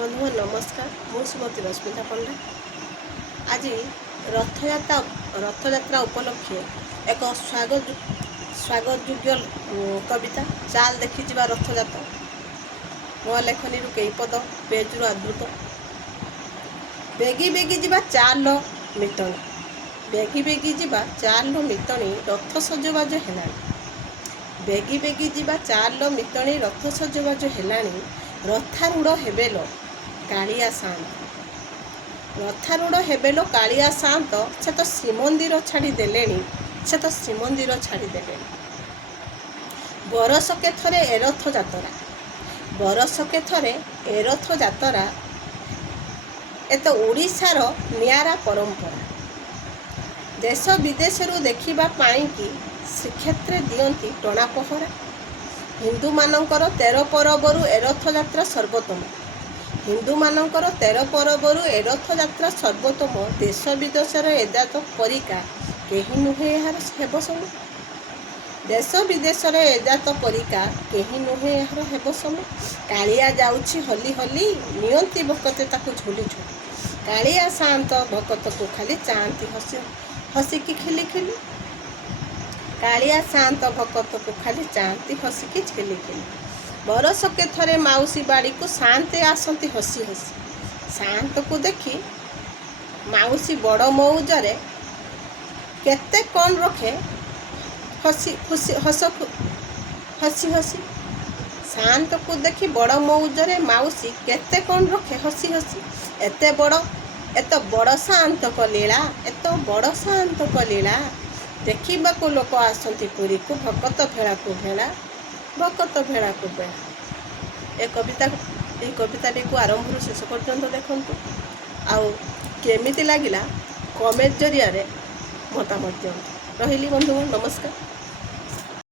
ବନ୍ଧୁଗଣ ନମସ୍କାର। ମୁଁ ଶ୍ରୀମତୀ ରଶ୍ମିତା ପଣ୍ଡା। ଆଜି ରଥଯାତ୍ରା ଉପଲକ୍ଷେ ଏକ ସ୍ୱାଗତଯୋଗ୍ୟ କବିତା ଚାଲ ଦେଖିଯିବା ରଥଯାତ୍ରା। ମୋ ଲେଖନୀରୁ କେଇ ପଦ ପେଜରୁ ଆଦୃତ। ବେଗି ବେଗି ଯିବା ଚାଲ ମିତଣୀ, ବେଗି ବେଗି ଯିବା ଚାଲ ମିତଣୀ, ରଥ ସଜବାଜ ହେଲାଣି। ବେଗି ବେଗି ଯିବା ଚାଲ ମିତଣୀ, ରଥ ସଜବାଜ ହେଲାଣି। ରଥାରୂଢ଼ ହେବେଲୋ କାଳିଆ ସାଆନ୍ତ, ରଥାରୂଢ଼ ହେବେଲୋ କାଳିଆ ସାଆନ୍ତ, ସେ ତ ଶ୍ରୀମନ୍ଦିର ଛାଡ଼ିଦେଲେଣି, ସେ ତ ଶ୍ରୀମନ୍ଦିର ଛାଡ଼ିଦେଲେଣି। ବରଷକେ ଥରେ ଏ ରଥ ଯାତ୍ରା, ବରଷକେ ଥରେ ଏ ରଥ ଯାତ୍ରା, ଏ ତ ଓଡ଼ିଶାର ନିଆରା ପରମ୍ପରା। ଦେଶ ବିଦେଶରୁ ଦେଖିବା ପାଇଁକି ଶ୍ରୀକ୍ଷେତ୍ରରେ ଦିଅନ୍ତି ଟଣା ପହରା। ହିନ୍ଦୁମାନଙ୍କର 13 ପରବରୁ ଏ ରଥଯାତ୍ରା ସର୍ବୋତ୍ତମ, ହିନ୍ଦୁମାନଙ୍କର 13 ପରବରୁ ଏ ରଥଯାତ୍ରା ସର୍ବୋତ୍ତମ। ଦେଶ ବିଦେଶର ଏଜାତ ପରିକା କେହି ନୁହେଁ ଏହାର ହେବ ସମ, ଦେଶ ବିଦେଶର ଏଜାତ ପରିକା କେହି ନୁହେଁ ଏହାର ହେବ ସମ। କାଳିଆ ଯାଉଛି ହଲି ହଲି, ନିଅନ୍ତି ଭକତେ ତାକୁ ଝୁଲି ଝୁଲି। କାଳିଆ ସାଆନ୍ତ ଭକତକୁ ଖାଲି ଚାହାନ୍ତି ହସି ହସିକି ଖିଲି ଖିଲି। କାଳିଆ ସାଆନ୍ତ ଭକତକୁ ଖାଲି ଚାହାନ୍ତି ହସିକି ଖିଲି ଖିଲି। ବରଷକେ ଥରେ ମାଉସୀ ବାଡ଼ିକୁ ସାଆନ୍ତେ ଆସନ୍ତି ହସି ହସି। ସାଆନ୍ତକୁ ଦେଖି ମାଉସୀ ବଡ଼ ମଉଜରେ କେତେ କ'ଣ ରଖେ ହସି ହସି। ସାଆନ୍ତକୁ ଦେଖି ବଡ଼ ମଉଜରେ ମାଉସୀ କେତେ କ'ଣ ରଖେ ହସି ହସି। ଏତେ ବଡ଼ ସାଆନ୍ତଙ୍କ ଲୀଳା, ଏତେ ବଡ଼ ସାଆନ୍ତଙ୍କ ଲୀଳା, ଦେଖିବାକୁ ଲୋକ ଆସନ୍ତି ପୁରୀକୁ, ଭକତ ଭେଳାକୁ ଭେଳା, ଭକତ ଭେଳାକୁ ଭେଳା। ଏହି କବିତାଟିକୁ ଆରମ୍ଭରୁ ଶେଷ ପର୍ଯ୍ୟନ୍ତ ଦେଖନ୍ତୁ। ଆଉ କେମିତି ଲାଗିଲା କମେଣ୍ଟ ଜରିଆରେ ମତାମତ ଦିଅନ୍ତୁ। ରହିଲି ବନ୍ଧୁଗଣ, ନମସ୍କାର।